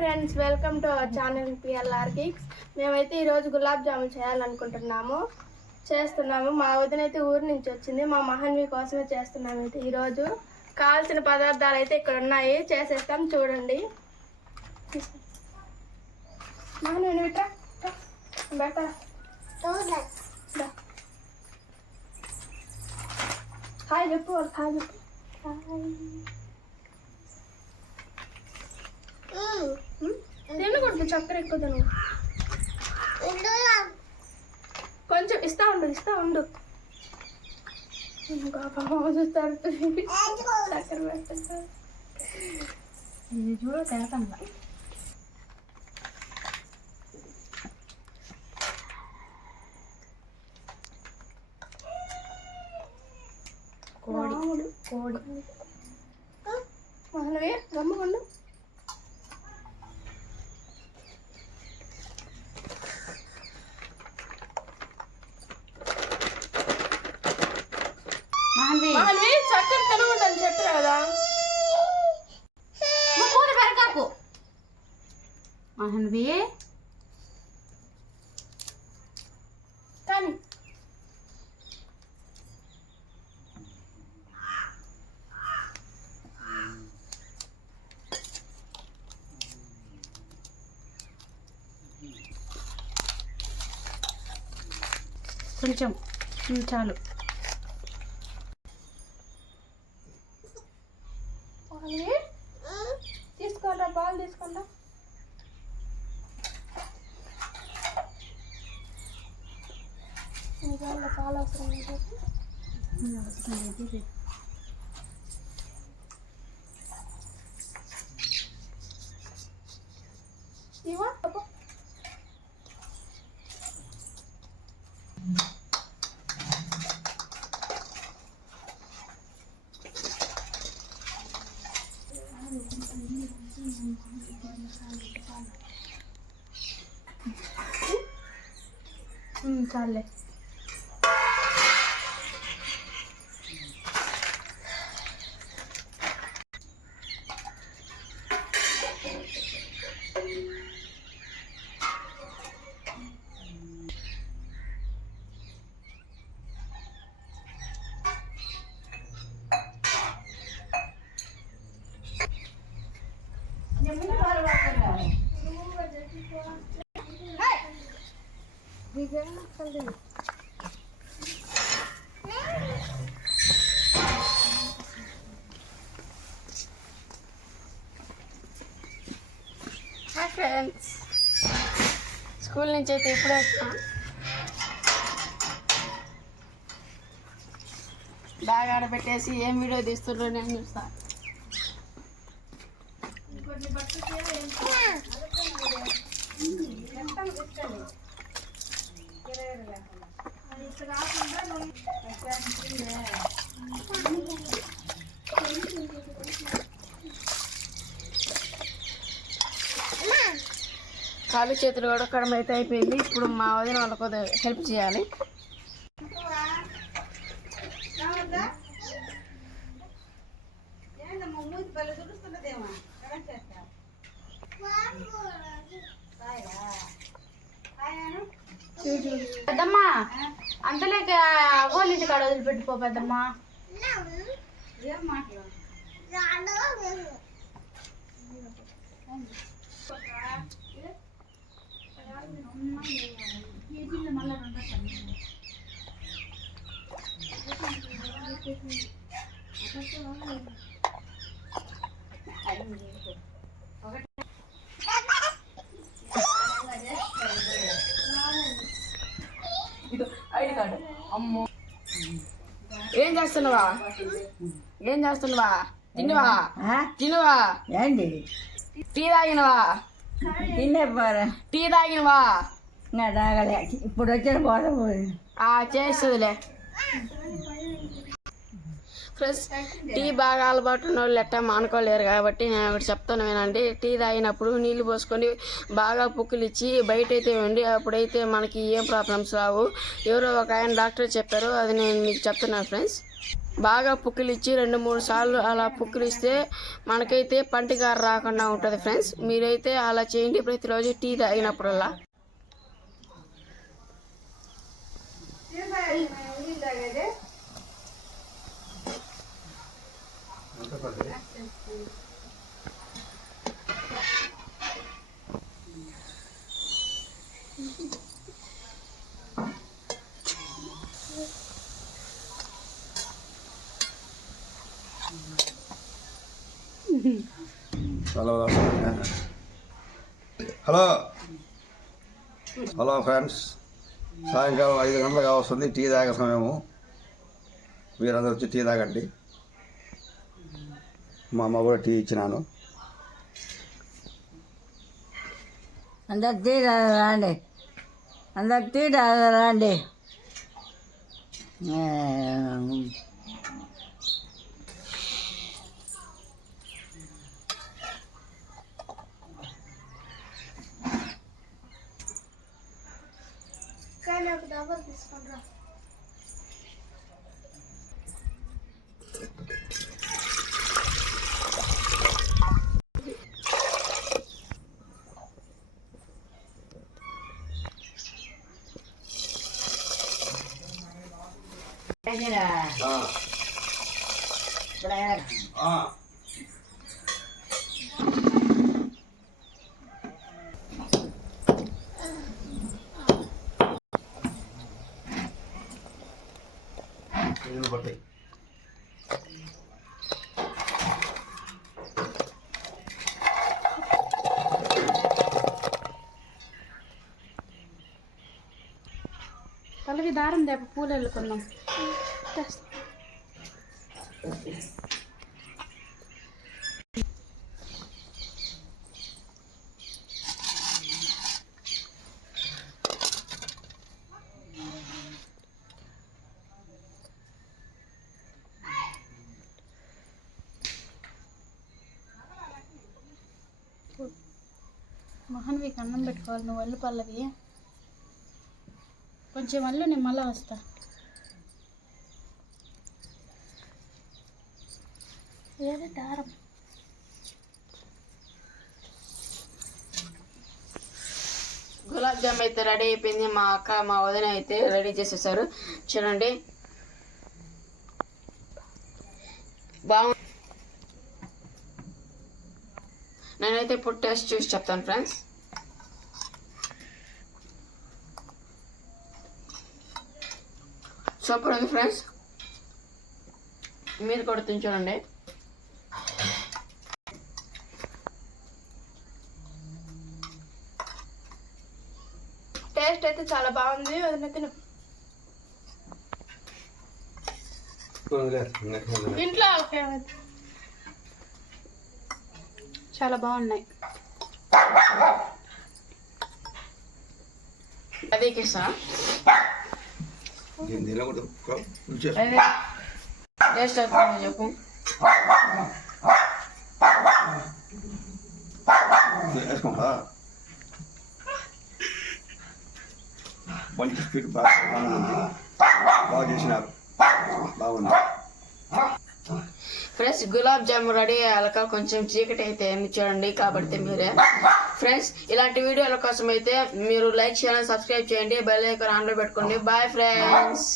Friends welcome to our channel PLR kicks మేమైతే ఈరోజు గులాబ్ జామున్ చేయాలనుకుంటున్నాము. చేస్తున్నాము. మా వదిన అయితే ఊరి నుంచి వచ్చింది. మా మహన్వి కోసమే చేస్తున్నాము అయితే ఈరోజు కావాల్సిన పదార్థాలు అయితే ఇక్కడ ఉన్నాయి. చేసేస్తాం. చూడండి. హాయ్ చెప్పు హాయ్ చెప్పు. హాయ్. చక్కెర ఎక్కువ తిను కొంచెం ఇస్తా ఉండు ఇస్తా ఉండు. ఇంకా పాపం చూస్తారు చక్కెర ఇది చూడు తినకంగా కొంచెం. చాలు. తీసుకోరా పాలు నిజంగా పాలు అవసరం లేదు. చాలే చాలులే హాయ్ ఫ్రెండ్స్ స్కూల్ నుంచి అయితే ఇప్పుడే వచ్చాం. బ్యాగ్ ఆడబెట్టేసి ఏం వీడియో తీస్తుండ్రో నేను చూస్తాను కొన్ని చూస్తా కాలు చేతులు కూడా కడమ అయితే అయిపోయింది. ఇప్పుడు మా వదిన వాళ్ళ కొద్దిగా హెల్ప్ చేయాలి. పెద్దమ్మా అంతలేక అవ్వాలి ఇంటి కాడ వదిలిపెట్టిపో పెద్దమ్మా ఐడి కార్డు అమ్మో. ఏం చేస్తున్నావా? ఏం చేస్తున్నావా? తిన్నవా? తినవా ఏంటి? టీ తాగినవా? తిన్నే పోరా. టీ తాగినవా? ఇంకా తాగలే. ఇప్పుడు వచ్చిన పోత పోయి. ఆ చేస్తుందిలే ఫ్రెండ్స్ టీ బాగా అలవాటు ఉన్న వాళ్ళు ఎట్టా మానుకోలేరు కాబట్టి నేను ఒకటి చెప్తాను వినండి. టీ తాగినప్పుడు నీళ్ళు పోసుకొని బాగా పుక్కులు ఇచ్చి బయట అయితే ఉండి అప్పుడైతే మనకి ఏం ప్రాబ్లమ్స్ రావు. ఎవరో ఒక ఆయన డాక్టర్ చెప్పారు అది నేను మీకు చెప్తున్నాను ఫ్రెండ్స్ బాగా పుక్కులు ఇచ్చి రెండు మూడు సార్లు అలా పుక్కులు ఇస్తే మనకైతే పంటిగారు రాకుండా ఉంటుంది ఫ్రెండ్స్ మీరైతే అలా చేయండి ప్రతిరోజు టీ తాగినప్పుడల్లా. హలో హలో హలో ఫ్రెండ్స్ సాయంకాలం ఐదు గంటలకు వస్తుంది టీ తాగే సమయము మీరందరూ వచ్చి టీ తాగండి. మా అమ్మ కూడా టీ ఇచ్చినాను. అందరు టీ రాండి అందరు టీ రాండి ఏ, కానీ ఒక డబ్బర్ తీసుకుంటా బట్టి పల్లవి దారం దేప పూలు వెళ్ళుకుందాం మోహన్వికి అన్నం పెట్టుకోవాలి నువ్వు వెళ్ళు పల్లవి. కొంచెం వెళ్ళు నేను మళ్ళీ వస్తా. ఏది దారం? గులాబ్ జామ్ అయితే రెడీ అయిపోయింది. మా అక్క మా వదిన అయితే రెడీ చేసేసారు. చూడండి. బాగు నేనైతే ఇప్పుడు టేస్ట్ చూసి చెప్తాను ఫ్రెండ్స్. సూపర్ ఉంది ఫ్రెండ్స్. మీరు కూడా తిని చూడండి. టేస్ట్ అయితే చాలా బాగుంది. వదిన తిను. ఇంట్లో చాలా బాగున్నాయి. అదే టేస్ట్ అవుతుంది చెప్పు. వేసుకోండా మంచి స్వీట్ బాగా బాగుంది బాగా చేసినారు బాగుంది. ఫ్రెండ్స్ గులాబ్ జామున్ రెడీ అయ్యాక కొంచెం చీకటి అయితే ఏమి చూడండి కాబట్టి మీరే. ఫ్రెండ్స్ ఇలాంటి వీడియోల కోసం అయితే మీరు లైక్ చేయాలని సబ్స్క్రైబ్ చేయండి. బెల్ ఐకాన్ ఆన్లో పెట్టుకోండి. Bye friends